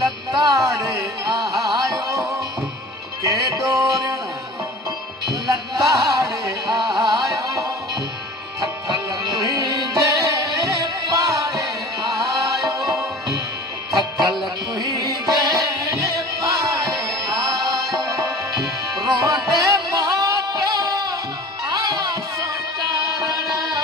लताड़े आयो के डोरण लताड़े आयो थकल तुझे पाड़े आयो थकल तुझे पाड़े आयो रोटे मोटो आसो चारण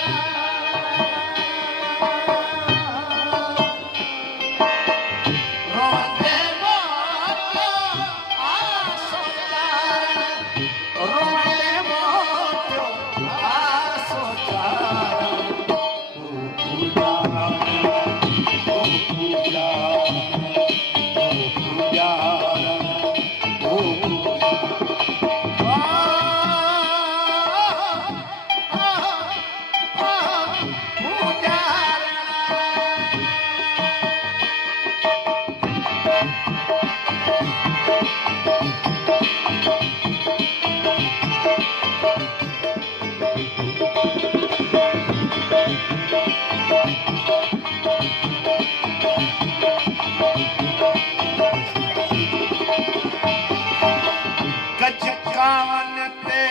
कावन ते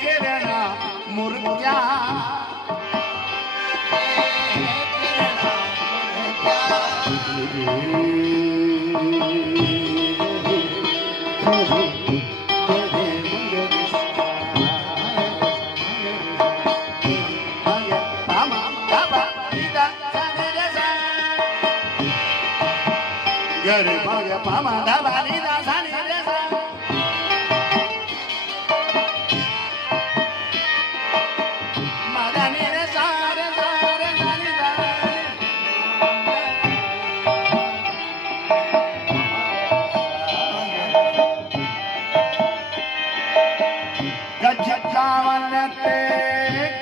किरणा मुर्गा गरे भाग्य पामा धाबानी दासानी कावन ते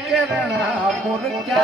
किरणा मुर्गा